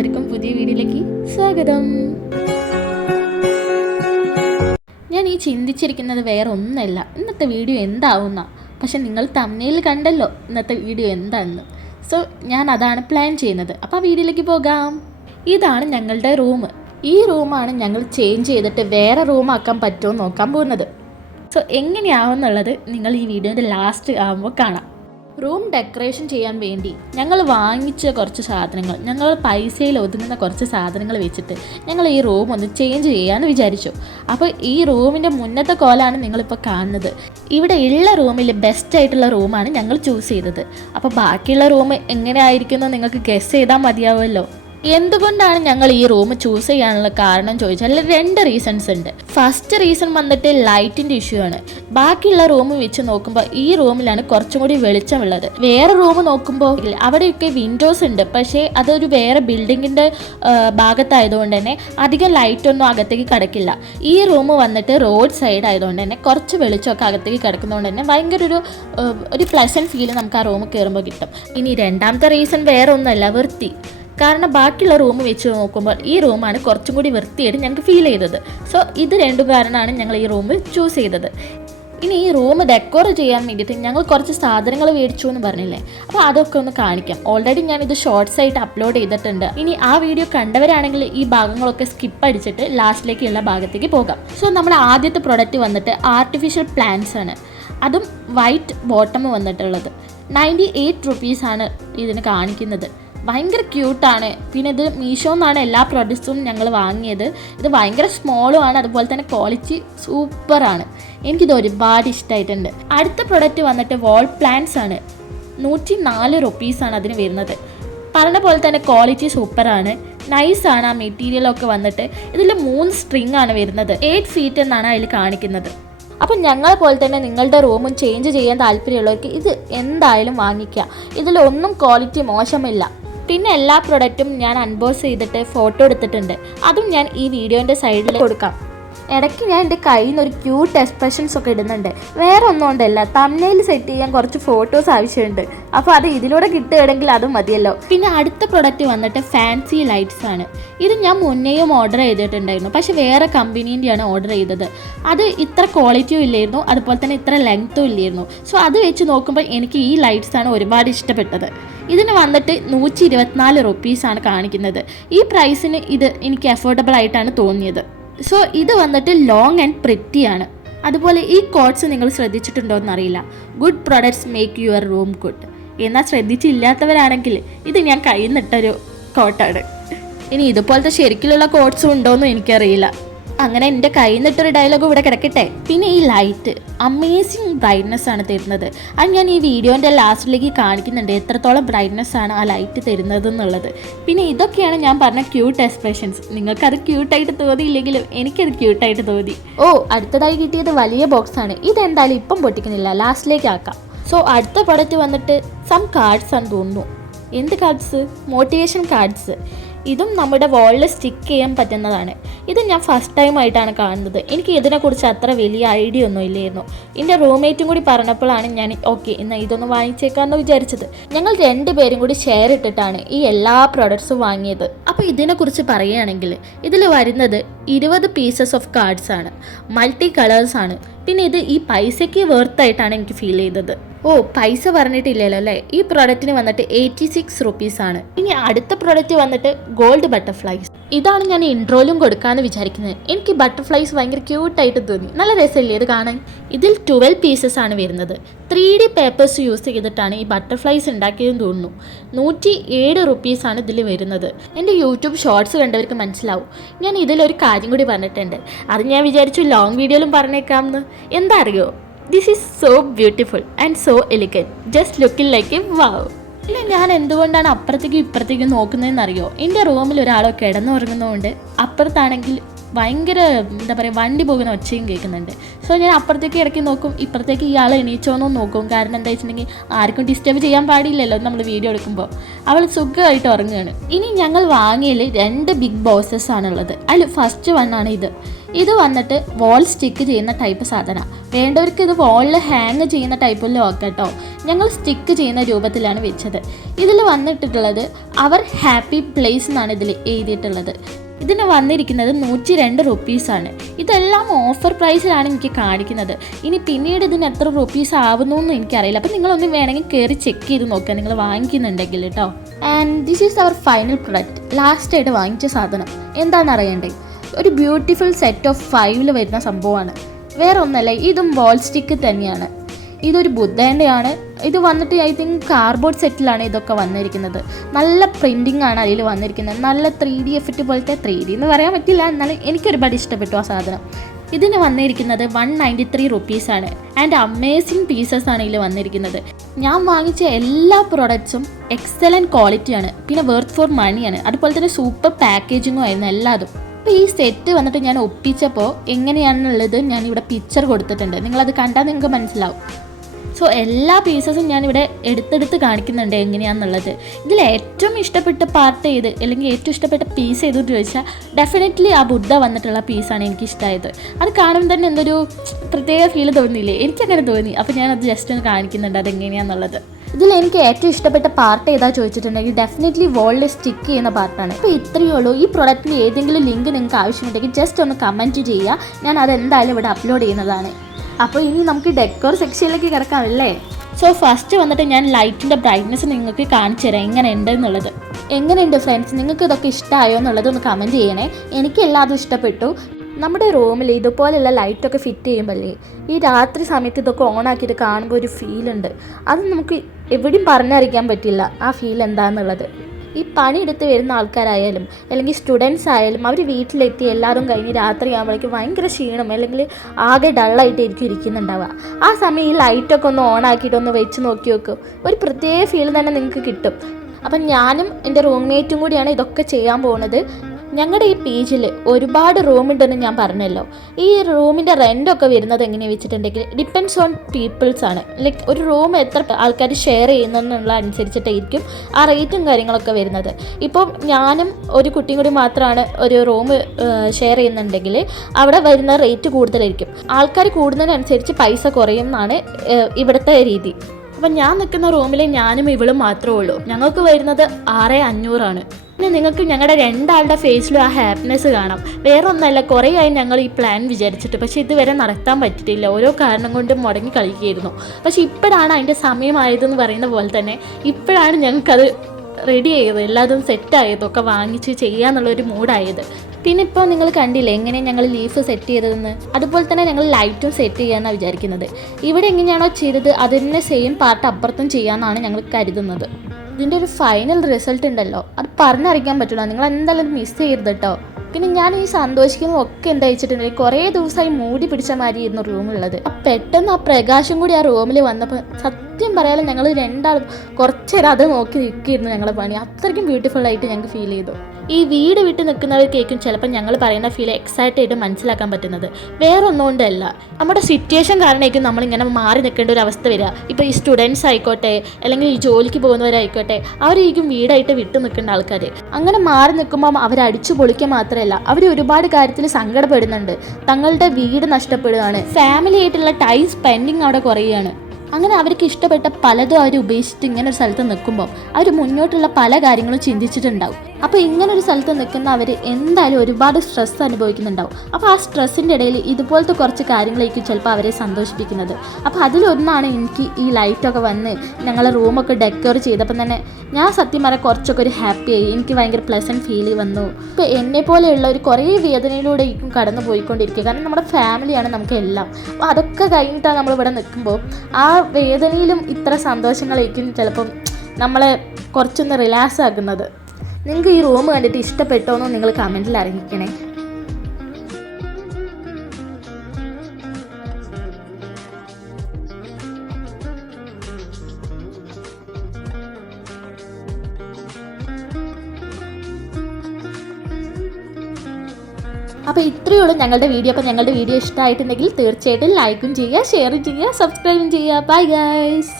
എല്ലാവർക്കും പുതിയ വീഡിയോയിലേക്ക് സ്വാഗതം. ഞാൻ ഈ ചിന്തിച്ചിരിക്കുന്നത് വേറെ ഒന്നല്ല, ഇന്നത്തെ വീഡിയോ എന്താവുന്ന. പക്ഷെ നിങ്ങൾ തമ്മിൽ കണ്ടല്ലോ ഇന്നത്തെ വീഡിയോ എന്താണെന്ന്. സോ ഞാൻ അതാണ് പ്ലാൻ ചെയ്യുന്നത്. അപ്പോൾ ആ വീഡിയോയിലേക്ക് പോകാം. ഇതാണ് ഞങ്ങളുടെ റൂം. ഈ റൂമാണ് ഞങ്ങൾ ചേഞ്ച് ചെയ്തിട്ട് വേറെ റൂമാക്കാൻ പറ്റുമോ നോക്കാൻ പോകുന്നത്. സോ എങ്ങനെയാവുന്നുള്ളത് നിങ്ങൾ ഈ വീഡിയോൻ്റെ ലാസ്റ്റ് ആകുമ്പോൾ കാണാം. റൂം ഡെക്കറേഷൻ ചെയ്യാൻ വേണ്ടി ഞങ്ങൾ വാങ്ങിച്ച കുറച്ച് സാധനങ്ങൾ, ഞങ്ങൾ പൈസയിൽ ഒതുങ്ങുന്ന കുറച്ച് സാധനങ്ങൾ വെച്ചിട്ട് ഞങ്ങൾ ഈ റൂം ഒന്ന് ചേഞ്ച് ചെയ്യാമെന്ന് വിചാരിച്ചു. അപ്പോൾ ഈ റൂമിൻ്റെ മുന്നത്തെ കോലാണ് നിങ്ങളിപ്പോൾ കാണുന്നത്. ഇവിടെ ഉള്ള റൂമിൽ ബെസ്റ്റ് ആയിട്ടുള്ള റൂമാണ് ഞങ്ങൾ ചൂസ് ചെയ്തത്. അപ്പോൾ ബാക്കിയുള്ള റൂം എങ്ങനെയായിരിക്കുമെന്ന് നിങ്ങൾക്ക് ഗസ് ചെയ്താൽ മതിയാവുമല്ലോ. എന്തുകൊണ്ടാണ് ഞങ്ങൾ ഈ റൂം ചൂസ് ചെയ്യാനുള്ള കാരണം ചോദിച്ചാൽ 2 റീസൺസ് ഉണ്ട്. ഫസ്റ്റ് റീസൺ വന്നിട്ട് ലൈറ്റിൻ്റെ ഇഷ്യൂ ആണ്. ബാക്കിയുള്ള റൂം വെച്ച് നോക്കുമ്പോൾ ഈ റൂമിലാണ് കുറച്ചും കൂടി വെളിച്ചമുള്ളത്. വേറെ റൂം നോക്കുമ്പോൾ അവിടെയൊക്കെ വിൻഡോസ് ഉണ്ട്, പക്ഷേ അതൊരു വേറെ ബിൽഡിങ്ങിൻ്റെ ഭാഗത്തായതുകൊണ്ട് തന്നെ അധികം ലൈറ്റൊന്നും അകത്തേക്ക് കിടക്കില്ല. ഈ റൂം വന്നിട്ട് റോഡ് സൈഡ് ആയതുകൊണ്ട് തന്നെ കുറച്ച് വെളിച്ചമൊക്കെ അകത്തേക്ക് കിടക്കുന്നതുകൊണ്ട് തന്നെ ഭയങ്കര ഒരു പ്ലസൻറ്റ് ഫീൽ നമുക്ക് ആ റൂം കയറുമ്പോൾ കിട്ടും. ഇനി രണ്ടാമത്തെ റീസൺ വേറെ ഒന്നുമല്ല, വൃത്തി. കാരണം ബാക്കിയുള്ള റൂം വെച്ച് നോക്കുമ്പോൾ ഈ റൂമാണ് കുറച്ചും കൂടി വൃത്തിയായിട്ട് ഞങ്ങൾക്ക് ഫീൽ ചെയ്തത്. സോ ഇത് 2 കാരണമാണ് ഞങ്ങൾ ഈ റൂം ചൂസ് ചെയ്തത്. ഇനി ഈ റൂം ഡെക്കോർ ചെയ്യാൻ വേണ്ടിയിട്ട് ഞങ്ങൾ കുറച്ച് സാധനങ്ങൾ മേടിച്ചു എന്ന് പറഞ്ഞില്ലേ, അപ്പോൾ അതൊക്കെ ഒന്ന് കാണിക്കാം. ഓൾറെഡി ഞാനിത് ഷോർട്സ് ആയിട്ട് അപ്ലോഡ് ചെയ്തിട്ടുണ്ട്. ഇനി ആ വീഡിയോ കണ്ടവരാണെങ്കിൽ ഈ ഭാഗങ്ങളൊക്കെ സ്കിപ്പ് അടിച്ചിട്ട് ലാസ്റ്റിലേക്കുള്ള ഭാഗത്തേക്ക് പോകാം. സോ നമ്മുടെ ആദ്യത്തെ പ്രൊഡക്റ്റ് വന്നിട്ട് ആർട്ടിഫിഷ്യൽ പ്ലാന്റ്സ് ആണ്. അതും വൈറ്റ് ബോട്ടം വന്നിട്ടുള്ളത്. 98 റുപ്പീസാണ് ഇതിന് കാണിക്കുന്നത്. ഭയങ്കര ക്യൂട്ടാണ്. പിന്നെ ഇത് മീഷോന്നാണ് എല്ലാ പ്രൊഡക്ട്സും ഞങ്ങൾ വാങ്ങിയത്. ഇത് ഭയങ്കര സ്മോളും ആണ്, അതുപോലെ തന്നെ ക്വാളിറ്റി സൂപ്പറാണ്. എനിക്കിത് ഒരുപാട് ഇഷ്ടമായിട്ടുണ്ട്. അടുത്ത പ്രൊഡക്റ്റ് വന്നിട്ട് വാൾ പ്ലാന്റ്സ് ആണ്. 104 റുപ്പീസാണ് അതിന് വരുന്നത്. പറഞ്ഞ പോലെ തന്നെ ക്വാളിറ്റി സൂപ്പറാണ്, നൈസാണ്. ആ മെറ്റീരിയലൊക്കെ വന്നിട്ട് ഇതിൽ 3 സ്ട്രിങ് ആണ് വരുന്നത്. 8 ഫീറ്റ് എന്നാണ് അതിൽ കാണിക്കുന്നത്. അപ്പം ഞങ്ങളെ പോലെ തന്നെ നിങ്ങളുടെ റൂമും ചേഞ്ച് ചെയ്യാൻ താല്പര്യമുള്ളവർക്ക് ഇത് എന്തായാലും വാങ്ങിക്കുക. ഇതിലൊന്നും ക്വാളിറ്റി മോശമില്ല. പിന്നെ എല്ലാ പ്രൊഡക്റ്റും ഞാൻ അൺബോക്സ് ചെയ്തിട്ട് ഫോട്ടോ എടുത്തിട്ടുണ്ട്. അതും ഞാൻ ഈ വീഡിയോൻ്റെ സൈഡിൽ കൊടുക്കാം. ഇടയ്ക്ക് ഞാൻ എൻ്റെ കയ്യിൽ നിന്ന് ഒരു ക്യൂട്ട് എക്സ്പ്രഷൻസ് ഒക്കെ ഇടുന്നുണ്ട്. വേറെ ഒന്നും കൊണ്ടല്ല, തംബ്നെയിൽ സെറ്റ് ചെയ്യാൻ കുറച്ച് ഫോട്ടോസ് ആവശ്യമുണ്ട്. അപ്പോൾ അത് ഇതിലൂടെ കിട്ടുകയാണെങ്കിൽ അതും മതിയല്ലോ. പിന്നെ അടുത്ത പ്രൊഡക്റ്റ് വന്നിട്ട് ഫാൻസി ലൈറ്റ്സ് ആണ്. ഇത് ഞാൻ മുന്നേയും ഓർഡർ ചെയ്തിട്ടുണ്ടായിരുന്നു, പക്ഷേ വേറെ കമ്പനീൻ്റെയാണ് ഓർഡർ ചെയ്തത്. അത് ഇത്ര ക്വാളിറ്റിയും ഇല്ലായിരുന്നു, അതുപോലെ തന്നെ ഇത്ര ലെങ്ത്തും ഇല്ലായിരുന്നു. സോ അത് വെച്ച് നോക്കുമ്പോൾ എനിക്ക് ഈ ലൈറ്റ്സ് ആണ് ഒരുപാട് ഇഷ്ടപ്പെട്ടത്. ഇതിന് വന്നിട്ട് 124 റുപ്പീസാണ് കാണിക്കുന്നത്. ഈ പ്രൈസിന് ഇത് എനിക്ക് അഫോർഡബിൾ ആയിട്ടാണ് തോന്നിയത്. സോ ഇത് വന്നിട്ട് ലോങ് ആൻഡ് പ്രിറ്റിയാണ്. അതുപോലെ ഈ കോട്ട്സ് നിങ്ങൾ ശ്രദ്ധിച്ചിട്ടുണ്ടോ എന്നറിയില്ല. Good products make your room good. എന്നാൽ ശ്രദ്ധിച്ചില്ലാത്തവരാണെങ്കിൽ ഇത് ഞാൻ കയ്യിൽ നിന്നിട്ടൊരു കോട്ടാണ്. ഇനി ഇതുപോലത്തെ ശരിക്കുള്ള കോട്ട്സും ഉണ്ടോയെന്നും എനിക്കറിയില്ല. അങ്ങനെ എൻ്റെ കയ്യിൽ നിന്നിട്ടൊരു ഡയലോഗ് ഇവിടെ കിടക്കട്ടെ. പിന്നെ ഈ ലൈറ്റ് അമേസിങ് ബ്രൈറ്റ്നെസ് ആണ് തരുന്നത്. അത് ഞാൻ ഈ വീഡിയോൻ്റെ ലാസ്റ്റിലേക്ക് കാണിക്കുന്നുണ്ട് എത്രത്തോളം ബ്രൈറ്റ്നെസ് ആണ് ആ ലൈറ്റ് തരുന്നത് എന്നുള്ളത്. പിന്നെ ഇതൊക്കെയാണ് ഞാൻ പറഞ്ഞ ക്യൂട്ട് എക്സ്പ്രഷൻസ്. നിങ്ങൾക്കത് ക്യൂട്ടായിട്ട് തോന്നിയില്ലെങ്കിലും എനിക്കത് ക്യൂട്ടായിട്ട് തോന്നി. അടുത്തതായി കിട്ടിയത് വലിയ ബോക്സാണ്. ഇതെന്തായാലും ഇപ്പം പൊട്ടിക്കുന്നില്ല, ലാസ്റ്റിലേക്ക് ആക്കാം. സോ അടുത്ത പ്രൊഡക്റ്റ് വന്നിട്ട് സം കാർഡ്സ് ആണ് തോന്നുന്നു. എന്ത് കാർഡ്സ്? Motivation cards. ഇതും നമ്മുടെ വാളിൽ സ്റ്റിക്ക് ചെയ്യാൻ പറ്റുന്നതാണ്. ഇത് ഞാൻ ഫസ്റ്റ് ടൈം ആയിട്ടാണ് കാണുന്നത്. എനിക്ക് ഇതിനെക്കുറിച്ച് അത്ര വലിയ ഐഡിയ ഒന്നും ഇല്ലായിരുന്നു. എൻ്റെ റൂംമേറ്റും കൂടി പറഞ്ഞപ്പോഴാണ് ഞാൻ ഓക്കെ എന്നാൽ ഇതൊന്ന് വാങ്ങിച്ചേക്കാമെന്ന് വിചാരിച്ചത്. ഞങ്ങൾ 2 പേരും കൂടി ഷെയർ ഇട്ടിട്ടാണ് ഈ എല്ലാ പ്രൊഡക്ട്സും വാങ്ങിയത്. അപ്പോൾ ഇതിനെക്കുറിച്ച് പറയുകയാണെങ്കിൽ ഇതിൽ വരുന്നത് 20 പീസസ് ഓഫ് കാർഡ്സ് ആണ്, മൾട്ടി കളേഴ്സ് ആണ്. പിന്നെ ഇത് ഈ പൈസയ്ക്ക് വേർത്തായിട്ടാണ് എനിക്ക് ഫീൽ ചെയ്തത്. പൈസ പറഞ്ഞിട്ടില്ലല്ലോ അല്ലേ. ഈ പ്രൊഡക്റ്റിന് വന്നിട്ട് 86 റുപ്പീസാണ്. ഇനി അടുത്ത പ്രൊഡക്റ്റ് വന്നിട്ട് ഗോൾഡ് ബട്ടർഫ്ലൈസ്. ഇതാണ് ഞാൻ ഇൻട്രോയിലും കൊടുക്കാമെന്ന് വിചാരിക്കുന്നത്. എനിക്ക് ബട്ടർഫ്ലൈസ് ഭയങ്കര ക്യൂട്ടായിട്ട് തോന്നി. നല്ല രസമില്ലേ ഇത് കാണാൻ? ഇതിൽ 12 പീസസ് ആണ് വരുന്നത്. 3D പേപ്പേഴ്സ് യൂസ് ചെയ്തിട്ടാണ് ഈ ബട്ടർഫ്ലൈസ് ഉണ്ടാക്കിയതെന്ന് തോന്നുന്നു. 107 റുപ്പീസാണ് ഇതിൽ വരുന്നത്. എൻ്റെ യൂട്യൂബ് ഷോർട്സ് കണ്ടവർക്ക് മനസ്സിലാവും. ഞാൻ ഇതിലൊരു കാര്യം കൂടി പറഞ്ഞിട്ടുണ്ട്. അത് ഞാൻ വിചാരിച്ചു ലോങ് വീഡിയോയിലും പറഞ്ഞേക്കാമെന്ന്. എന്താ അറിയോ? This is so beautiful and so elegant. Just looking like a wow. പിന്നെ ഞാൻ എന്തുകൊണ്ടാണ് അപ്പുറത്തേക്കും ഇപ്പുറത്തേക്കും നോക്കുന്നതെന്നറിയോ? എൻ്റെ റൂമിൽ ഒരാൾ കിടന്നുറങ്ങുന്നതുകൊണ്ട് അപ്പുറത്താണെങ്കിൽ ഭയങ്കര എന്താ പറയുക വണ്ടി പോകുന്ന ഒച്ചയും കേൾക്കുന്നുണ്ട്. സോ ഞാൻ അപ്പുറത്തേക്ക് ഇടയ്ക്ക് നോക്കും, ഇപ്പുറത്തേക്ക് ഇയാൾ എണീച്ചോന്നും നോക്കും. കാരണം എന്താ വെച്ചിട്ടുണ്ടെങ്കിൽ ആർക്കും ഡിസ്റ്റർബ് ചെയ്യാൻ പാടില്ലല്ലോ നമ്മൾ വീഡിയോ എടുക്കുമ്പോൾ. അവൾ സുഖമായിട്ട് ഉറങ്ങുകയാണ്. ഇനി ഞങ്ങൾ വാങ്ങിയതിൽ 2 ബിഗ് ബോസസ് ആണുള്ളത്. അതിൽ ഫസ്റ്റ് വണ്ണാണ് ഇത്. ഇത് വന്നിട്ട് വാൾ സ്റ്റിക്ക് ചെയ്യുന്ന ടൈപ്പ് സാധനം. വേണ്ടവർക്ക് ഇത് വാളിൽ ഹാങ് ചെയ്യുന്ന ടൈപ്പിൽ കേട്ടോ. ഞങ്ങൾ സ്റ്റിക്ക് ചെയ്യുന്ന രൂപത്തിലാണ് വെച്ചത്. ഇതിൽ വന്നിട്ടുള്ളത് അവർ ഹാപ്പി പ്ലേസ് എന്നാണ് ഇതിൽ എഴുതിയിട്ടുള്ളത്. ഇതിന് വന്നിരിക്കുന്നത് 102 റുപ്പീസാണ്. ഇതെല്ലാം ഓഫർ പ്രൈസിലാണ് എനിക്ക് കാണിക്കുന്നത്. ഇനി പിന്നീട് ഇതിന് എത്ര റുപ്പീസ് ആവുന്നു എന്ന് എനിക്കറിയില്ല. അപ്പോൾ നിങ്ങളൊന്ന് വേണമെങ്കിൽ കയറി ചെക്ക് ചെയ്ത് നോക്കുക നിങ്ങൾ വാങ്ങിക്കുന്നുണ്ടെങ്കിൽ കേട്ടോ. And this is our final product. ലാസ്റ്റായിട്ട് വാങ്ങിച്ച സാധനം എന്താണെന്ന് അറിയണ്ടേ? ഒരു ബ്യൂട്ടിഫുൾ സെറ്റ് ഓഫ് 5 വരുന്ന സംഭവമാണ്. വേറെ ഒന്നല്ല, ഇതും വാൾ സ്റ്റിക്ക് തന്നെയാണ്. ഇതൊരു ബുദ്ധേൻ്റെയാണ്. ഇത് വന്നിട്ട് ഐ തിങ്ക് കാർഡ്ബോർഡ് സെറ്റിലാണ് ഇതൊക്കെ വന്നിരിക്കുന്നത്. നല്ല പ്രിൻറ്റിംഗ് ആണ് അതിൽ വന്നിരിക്കുന്നത്. നല്ല 3D എഫക്റ്റ് പോലത്തെ, 3D എന്ന് പറയാൻ പറ്റില്ല, എന്നാലും എനിക്കൊരുപാട് ഇഷ്ടപ്പെട്ടു ആ സാധനം. ഇതിന് വന്നിരിക്കുന്നത് 193 റുപ്പീസാണ്. ആൻഡ് അമേസിങ് പീസസ് ആണ് ഇതിൽ വന്നിരിക്കുന്നത്. ഞാൻ വാങ്ങിച്ച എല്ലാ പ്രൊഡക്ട്സും എക്സലൻറ്റ് ക്വാളിറ്റിയാണ്, പിന്നെ വർത്ത് ഫോർ മണിയാണ്. അതുപോലെ തന്നെ സൂപ്പർ പാക്കേജിങ്ങും ആയിരുന്നു എല്ലാതും. അപ്പോൾ ഈ സെറ്റ് വന്നിട്ട് ഞാൻ ഒപ്പിച്ചപ്പോൾ എങ്ങനെയാണെന്നുള്ളത് ഞാനിവിടെ പിക്ചർ കൊടുത്തിട്ടുണ്ട്. നിങ്ങളത് കണ്ടാൽ നിങ്ങൾക്ക് മനസ്സിലാവും. സോ എല്ലാ പീസസും ഞാനിവിടെ എടുത്തെടുത്ത് കാണിക്കുന്നുണ്ട് എങ്ങനെയാണെന്നുള്ളത്. ഇതിൽ ഏറ്റവും ഇഷ്ടപ്പെട്ട പാർട്ട് ഏത്, അല്ലെങ്കിൽ ഏറ്റവും ഇഷ്ടപ്പെട്ട പീസ് ഏതെന്ന് ചോദിച്ചാൽ ഡെഫിനറ്റ്ലി ആ ബുദ്ധ വന്നിട്ടുള്ള പീസാണ് എനിക്കിഷ്ടമായത്. അത് കാണുമ്പോൾ തന്നെ എന്തൊരു പ്രത്യേക ഫീൽ തോന്നിയില്ലേ? എനിക്കങ്ങനെ തോന്നി. അപ്പോൾ ഞാനത് ജസ്റ്റ് ഒന്ന് കാണിക്കുന്നുണ്ട് അതെങ്ങനെയാണെന്നുള്ളത്. ഇതിൽ എനിക്ക് ഏറ്റവും ഇഷ്ടപ്പെട്ട പാർട്ട് ഏതാ ചോദിച്ചിട്ടുണ്ടെങ്കിൽ ഡെഫിനറ്റ്ലി വാളിൽ സ്റ്റിക്ക് ചെയ്യുന്ന പാർട്ടാണ്. അപ്പോൾ ഇത്രയേ ഉള്ളൂ. ഈ പ്രൊഡക്റ്റിന് ഏതെങ്കിലും ലിങ്ക് നിങ്ങൾക്ക് ആവശ്യമുണ്ടെങ്കിൽ ജസ്റ്റ് ഒന്ന് കമൻറ്റ് ചെയ്യുക. ഞാൻ അതെന്തായാലും ഇവിടെ അപ്ലോഡ് ചെയ്യുന്നതാണ്. അപ്പോൾ ഇനി നമുക്ക് ഡെക്കോർ സെക്ഷനിലേക്ക് കിടക്കാമല്ലേ? സോ ഫസ്റ്റ് വന്നിട്ട് ഞാൻ ലൈറ്റിൻ്റെ ബ്രൈറ്റ്നസ് നിങ്ങൾക്ക് കാണിച്ചു തരാം എങ്ങനെയുണ്ട് എന്നുള്ളത്. എങ്ങനെയുണ്ട് ഫ്രണ്ട്സ്, നിങ്ങൾക്ക് ഇതൊക്കെ ഇഷ്ടമായോ എന്നുള്ളത് ഒന്ന് കമൻറ്റ് ചെയ്യണേ. എനിക്ക് എല്ലാതും ഇഷ്ടപ്പെട്ടു. നമ്മുടെ റൂമിൽ ഇതുപോലെയുള്ള ലൈറ്റൊക്കെ ഫിറ്റ് ചെയ്യുമ്പോഴേ ഈ രാത്രി സമയത്ത് ഇതൊക്കെ ഓണാക്കിയിട്ട് കാണുമ്പോൾ ഒരു ഫീലുണ്ട്. അത് നമുക്ക് എവിടെയും പറഞ്ഞറിയിക്കാൻ പറ്റില്ല ആ ഫീൽ എന്താണെന്നുള്ളത്. ഈ പണിയെടുത്ത് വരുന്ന ആൾക്കാരായാലും അല്ലെങ്കിൽ സ്റ്റുഡൻസ് ആയാലും അവർ വീട്ടിലെത്തി എല്ലാവരും കഴിഞ്ഞ് രാത്രി ആകുമ്പോഴേക്കും ഭയങ്കര ക്ഷീണം അല്ലെങ്കിൽ ആകെ ഡള്ളായിട്ടായിരിക്കും ഇരിക്കുന്നുണ്ടാവുക. ആ സമയം ഈ ലൈറ്റൊക്കെ ഒന്ന് ഓണാക്കിയിട്ടൊന്ന് വെച്ച് നോക്കി നോക്കും, ഒരു പ്രത്യേക ഫീൽ തന്നെ നിങ്ങൾക്ക് കിട്ടും. അപ്പം ഞാനും എൻ്റെ റൂംമേറ്റും കൂടിയാണ് ഇതൊക്കെ ചെയ്യാൻ പോകുന്നത്. ഞങ്ങളുടെ ഈ പേജിൽ ഒരുപാട് റൂമുണ്ടെന്ന് ഞാൻ പറഞ്ഞല്ലോ. ഈ റൂമിൻ്റെ റെൻ്റൊക്കെ വരുന്നത് എങ്ങനെയാണ് വെച്ചിട്ടുണ്ടെങ്കിൽ ഡിപ്പെൻഡ്സ് ഓൺ പീപ്പിൾസ് ആണ്. ലൈക്ക് ഒരു റൂം എത്ര ആൾക്കാർ ഷെയർ ചെയ്യുന്നതെന്നുള്ള അനുസരിച്ചിട്ടായിരിക്കും ആ റേറ്റും കാര്യങ്ങളൊക്കെ വരുന്നത്. ഇപ്പോൾ ഞാനും ഒരു കുട്ടിയും കൂടി മാത്രമാണ് ഒരു റൂം ഷെയർ ചെയ്യുന്നുണ്ടെങ്കിൽ അവിടെ വരുന്ന റേറ്റ് കൂടുതലായിരിക്കും. ആൾക്കാർ കൂടുന്നതിനനുസരിച്ച് പൈസ കുറയും എന്നാണ് ഇവിടുത്തെ രീതി. അപ്പം ഞാൻ നിൽക്കുന്ന റൂമിൽ ഞാനും ഇവളും മാത്രമേ ഉള്ളൂ. ഞങ്ങൾക്ക് വരുന്നത് 6500 പിന്നെ നിങ്ങൾക്ക് ഞങ്ങളുടെ രണ്ടാളുടെ ഫേസിലും ആ ഹാപ്പിനെസ് കാണാം. വേറെ ഒന്നല്ല, കുറേ ആയി ഞങ്ങൾ ഈ പ്ലാൻ വിചാരിച്ചിട്ട്, പക്ഷേ ഇതുവരെ നടത്താൻ പറ്റിയിട്ടില്ല. ഓരോ കാരണം കൊണ്ടും മുടങ്ങി കളിക്കുകയായിരുന്നു. പക്ഷേ ഇപ്പോഴാണ് അതിൻ്റെ സമയമായതെന്ന് പറയുന്ന പോലെ തന്നെ ഇപ്പോഴാണ് ഞങ്ങൾക്കത് റെഡി ആയത്, എല്ലാതും സെറ്റായതൊക്കെ വാങ്ങിച്ച് ചെയ്യാന്നുള്ളൊരു മൂഡായത്. പിന്നെ ഇപ്പോൾ നിങ്ങൾ കണ്ടില്ലേ എങ്ങനെ ഞങ്ങൾ ലീഫ് സെറ്റ് ചെയ്തതെന്ന്. അതുപോലെ തന്നെ ഞങ്ങൾ ലൈറ്റും സെറ്റ് ചെയ്യാമെന്നാണ് വിചാരിക്കുന്നത്. ഇവിടെ എങ്ങനെയാണോ ചെയ്തത് അതിൻ്റെ സെയിം പാർട്ട് അപ്പുറത്തും ചെയ്യാമെന്നാണ് ഞങ്ങൾ കരുതുന്നത്. ഇതിൻ്റെ ഒരു ഫൈനൽ റിസൾട്ട് ഉണ്ടല്ലോ, അത് പറഞ്ഞറിയിക്കാൻ പറ്റില്ല. നിങ്ങൾ എന്തായാലും മിസ് ചെയ്യരുത് കേട്ടോ. പിന്നെ ഞാൻ ഈ സന്തോഷിക്കുന്നതൊക്കെ എന്താ വെച്ചിട്ടുണ്ടെങ്കിൽ കുറേ ദിവസമായി മൂടി പിടിച്ച മാതിരിയായിരുന്നു റൂമുള്ളത്. പെട്ടെന്ന് ആ പ്രകാശം കൂടി ആ റൂമിൽ വന്നപ്പോൾ സത്യം പറയാലും ഞങ്ങൾ രണ്ടാളും കുറച്ച് നേരം അത് നോക്കി നിൽക്കുകയായിരുന്നു ഞങ്ങളുടെ പണി. അത്രയ്ക്കും ബ്യൂട്ടിഫുള്ളായിട്ട് ഞങ്ങൾക്ക് ഫീൽ ചെയ്തു. ഈ വീട് വിട്ട് നിൽക്കുന്നവർക്കേക്കും ചിലപ്പോൾ ഞങ്ങൾ പറയുന്ന ഫീൽ എക്സൈറ്റ് ആയിട്ട് മനസ്സിലാക്കാൻ പറ്റുന്നത്. വേറെ ഒന്നുകൊണ്ടല്ല, നമ്മുടെ സിറ്റുവേഷൻ കാരണമായിരിക്കും നമ്മളിങ്ങനെ മാറി നിൽക്കേണ്ട ഒരു അവസ്ഥ വരിക. ഇപ്പോൾ ഈ സ്റ്റുഡൻസ് ആയിക്കോട്ടെ അല്ലെങ്കിൽ ഈ ജോലിക്ക് പോകുന്നവരായിക്കോട്ടെ, അവരായിരിക്കും വീടായിട്ട് വിട്ടു നിൽക്കേണ്ട ആൾക്കാർ. അങ്ങനെ മാറി നിൽക്കുമ്പം അവർ അടിച്ചു പൊളിക്കുക മാത്രമല്ല, അവർ ഒരുപാട് കാര്യത്തിൽ സങ്കടപ്പെടുന്നുണ്ട്. തങ്ങളുടെ വീട് നഷ്ടപ്പെടുകയാണ്, ഫാമിലി ആയിട്ടുള്ള ടൈം സ്പെൻഡിങ് അവിടെ കുറയുകയാണ്. അങ്ങനെ അവർക്ക് ഇഷ്ടപ്പെട്ട പലതും അവർ ഉപേക്ഷിച്ചിട്ട് ഇങ്ങനെ ഒരു സ്ഥലത്ത് നിൽക്കുമ്പോൾ അവർ മുന്നോട്ടുള്ള പല കാര്യങ്ങളും ചിന്തിച്ചിട്ടുണ്ടാവും. അപ്പോൾ ഇങ്ങനൊരു സ്ഥലത്ത് നിൽക്കുന്ന അവർ എന്തായാലും ഒരുപാട് സ്ട്രെസ് അനുഭവിക്കുന്നുണ്ടാവും. അപ്പോൾ ആ സ്ട്രെസ്സിൻ്റെ ഇടയിൽ ഇതുപോലത്തെ കുറച്ച് കാര്യങ്ങളായിരിക്കും ചിലപ്പോൾ അവരെ സന്തോഷിപ്പിക്കുന്നത്. അപ്പോൾ അതിലൊന്നാണ് എനിക്ക് ഈ ലൈറ്റൊക്കെ വന്ന് ഞങ്ങളെ റൂമൊക്കെ ഡെക്കോർ ചെയ്തപ്പം തന്നെ ഞാൻ സത്യം പറഞ്ഞാൽ കുറച്ചൊക്കെ ഒരു ഹാപ്പിയായി. എനിക്ക് ഭയങ്കര പ്ലസൻറ്റ് ഫീൽ വന്നു. ഇപ്പോൾ എന്നെപ്പോലെയുള്ള ഒരു കുറേ വേദനയിലൂടെ ആയിരിക്കും കടന്നു പോയിക്കൊണ്ടിരിക്കുക. കാരണം നമ്മുടെ ഫാമിലിയാണ് നമുക്ക് എല്ലാം. അപ്പോൾ അതൊക്കെ കഴിഞ്ഞിട്ടാണ് നമ്മളിവിടെ നിൽക്കുമ്പോൾ ആ വേദനയിലും ഇത്ര സന്തോഷങ്ങളായിരിക്കും ചിലപ്പം നമ്മളെ കുറച്ചൊന്ന് റിലാക്സ് ആക്കുന്നത്. നിങ്ങൾക്ക് ഈ റൂം കണ്ടിട്ട് ഇഷ്ടപ്പെട്ടോ എന്ന് നിങ്ങൾ കമൻറ്റിൽ അറിയിക്കണേ. അപ്പോൾ ഇത്രയേ ഉള്ളൂ ഞങ്ങളുടെ വീഡിയോ. അപ്പോൾ ഞങ്ങളുടെ വീഡിയോ ഇഷ്ടമായിട്ടുണ്ടെങ്കിൽ തീർച്ചയായിട്ടും ലൈക്കും ചെയ്യുക, ഷെയറും ചെയ്യുക, സബ്സ്ക്രൈബും ചെയ്യുക. Bye guys.